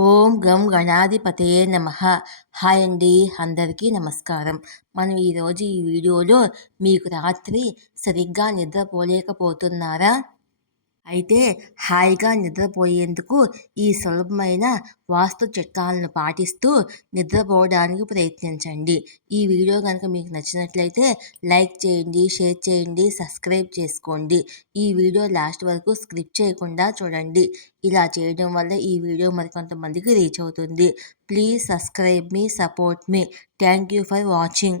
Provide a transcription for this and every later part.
ఓం గం గణాధిపతయే నమః. హాయ్ అండి, అందరికీ నమస్కారం. మనం ఈరోజు ఈ వీడియోలో మీకు రాత్రి సరిగ్గా నిద్రపోలేకపోతున్నారా? అయితే హాయిగా నిద్రపోయేందుకు ఈ సులభమైన వాస్తు చిట్కాలను పాటిస్తూ నిద్రపోవడానికి ప్రయత్నించండి. ఈ వీడియో కనుక మీకు నచ్చినట్లయితే లైక్ చేయండి, షేర్ చేయండి, సబ్స్క్రైబ్ చేసుకోండి. ఈ వీడియో లాస్ట్ వరకు స్కిప్ చేయకుండా చూడండి. ఇలా చేయడం వల్ల ఈ వీడియో మరికొంతమందికి రీచ్ అవుతుంది. Please subscribe me, support me. Thank you for watching.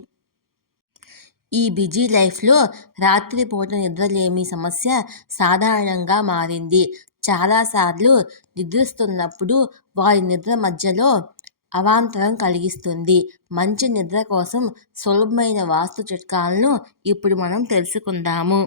ఈ బిజీ లైఫ్లో రాత్రిపూట నిద్రలేమి సమస్య సాధారణంగా మారింది. చాలాసార్లు నిద్రిస్తున్నప్పుడు వారి నిద్ర మధ్యలో అవాంతరం కలిగిస్తుంది. మంచి నిద్ర కోసం సులభమైన వాస్తు చిట్కాలను ఇప్పుడు మనం తెలుసుకుందాము.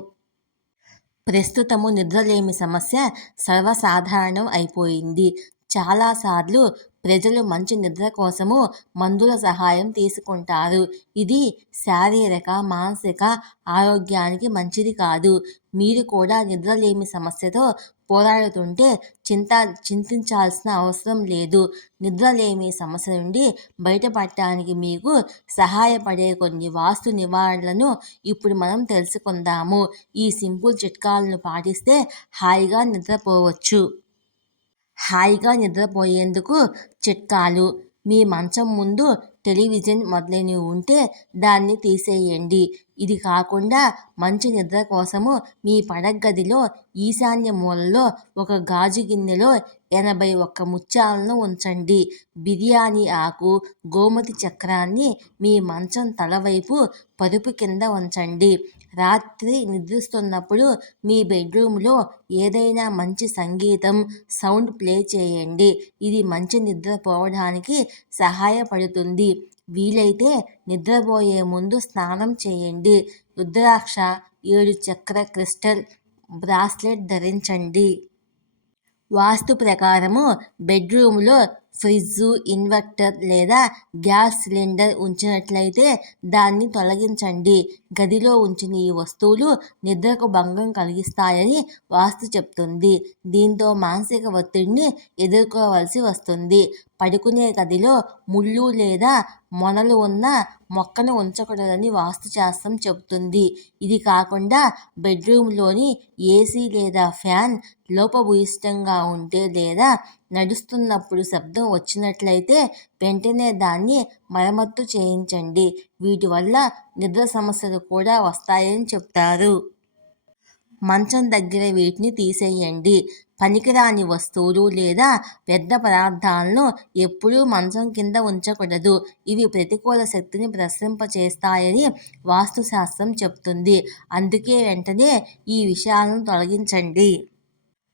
ప్రస్తుతము నిద్రలేమి సమస్య సర్వసాధారణం అయిపోయింది. చాలాసార్లు ప్రజలు మంచి నిద్ర కోసము మందుల సహాయం తీసుకుంటారు. ఇది శారీరక, మానసిక ఆరోగ్యానికి మంచిది కాదు. మీరు కూడా నిద్రలేమి సమస్యతో పోరాడుతుంటే చింతించాల్సిన అవసరం లేదు. నిద్రలేమి సమస్య నుండి బయటపడటానికి మీకు సహాయపడే కొన్ని వాస్తు నివారణలను ఇప్పుడు మనం తెలుసుకుందాము. ఈ సింపుల్ చిట్కాలను పాటిస్తే హాయిగా నిద్రపోవచ్చు. హాయిగా నిద్రపోయేందుకు చిట్కాలు. మీ మంచం ముందు టెలివిజన్ మొదలైనవి ఉంటే దాన్ని తీసేయండి. ఇది కాకుండా మంచి నిద్ర కోసము మీ పడగదిలో ఈశాన్య మూలలో ఒక గాజు గిన్నెలో 81 ముత్యాలను ఉంచండి. బిర్యానీ ఆకు, గోమతి చక్రాన్ని మీ మంచం తలవైపు పరుపు కింద ఉంచండి. రాత్రి నిద్రిస్తున్నప్పుడు మీ బెడ్రూమ్లో ఏదైనా మంచి సంగీతం, సౌండ్ ప్లే చేయండి. ఇది మంచి నిద్రపోవడానికి సహాయపడుతుంది. వీలైతే నిద్రపోయే ముందు స్నానం చేయండి. రుద్రాక్ష, 7 చక్ర క్రిస్టల్ బ్రాస్లెట్ ధరించండి. వాస్తు ప్రకారము బెడ్రూమ్లో ఫ్రిడ్జ్, ఇన్వర్టర్ లేదా గ్యాస్ సిలిండర్ ఉంచినట్లయితే దాన్ని తొలగించండి. గదిలో ఉంచిన ఈ వస్తువులు నిద్రకు భంగం కలిగిస్తాయని వాస్తు చెప్తుంది. దీంతో మానసిక ఒత్తిడిని ఎదుర్కోవలసి వస్తుంది. పడుకునే గదిలో ముళ్ళు లేదా మొనలు ఉన్న మొక్కను ఉంచకూడదని వాస్తుశాస్త్రం చెబుతుంది. ఇది కాకుండా బెడ్రూమ్లోని ఏసీ లేదా ఫ్యాన్ లోపభూయిష్టంగా ఉంటే లేదా నడుస్తున్నప్పుడు శబ్దం వచ్చినట్లయితే వెంటనే దాన్ని మరమ్మతు చేయించండి. వీటి వల్ల నిద్ర సమస్యలు కూడా వస్తాయని చెప్తారు. మంచం దగ్గర వీటిని తీసేయండి. పనికిరాని వస్తువులు లేదా వ్యర్థ పదార్థాలను ఎప్పుడూ మంచం కింద ఉంచకూడదు. ఇవి ప్రతికూల శక్తిని ప్రసరింపచేస్తాయని వాస్తుశాస్త్రం చెప్తుంది. అందుకే వెంటనే ఈ విషయాలను తొలగించండి.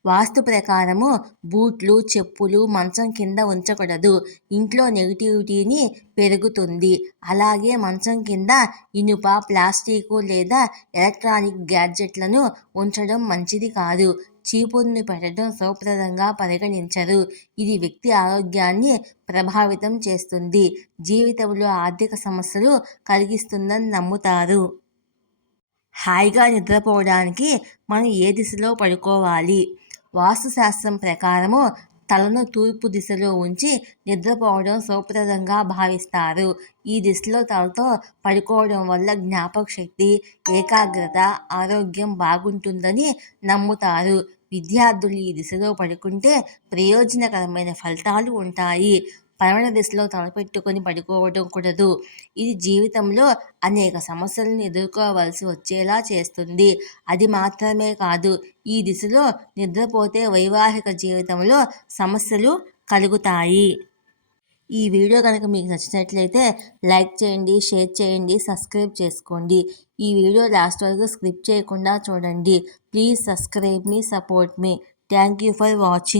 వాస్తు ప్రకారము బూట్లు, చెప్పులు మంచం కింద ఉంచకూడదు. ఇంట్లో నెగిటివిటీని పెరుగుతుంది. అలాగే మంచం కింద ఇనుప, ప్లాస్టికు లేదా ఎలక్ట్రానిక్ గ్యాడ్జెట్లను ఉంచడం మంచిది కాదు. చీపురుని పెట్టడం శుభప్రదంగా పరిగణించరు. ఇది వ్యక్తి ఆరోగ్యాన్ని ప్రభావితం చేస్తుంది. జీవితంలో ఆర్థిక సమస్యలు కలిగిస్తుందని నమ్ముతారు. హాయిగా నిద్రపోవడానికి మనం ఏ దిశలో పడుకోవాలి? వాస్తుశాస్త్రం ప్రకారము తలను తూర్పు దిశలో ఉంచి నిద్రపోవడం శుభప్రదంగా భావిస్తారు. ఈ దిశలో తలతో పడుకోవడం వల్ల జ్ఞాపక శక్తి, ఏకాగ్రత, ఆరోగ్యం బాగుంటుందని నమ్ముతారు. విద్యార్థులు ఈ దిశలో పడుకుంటే ప్రయోజనకరమైన ఫలితాలు ఉంటాయి. పడమర దిశలో తలపెట్టుకొని పడుకోవడం కూడదు. ఇది జీవితంలో అనేక సమస్యలను ఎదుర్కోవలసి వచ్చేలా చేస్తుంది. అది మాత్రమే కాదు, ఈ దిశలో నిద్రపోతే వైవాహిక జీవితంలో సమస్యలు కలుగుతాయి. ఈ వీడియో కనుక మీకు నచ్చినట్లయితే లైక్ చేయండి, షేర్ చేయండి, సబ్స్క్రైబ్ చేసుకోండి. ఈ వీడియో లాస్ట్ వరకు స్కిప్ చేయకుండా చూడండి. Please subscribe me, support me. Thank you for watching.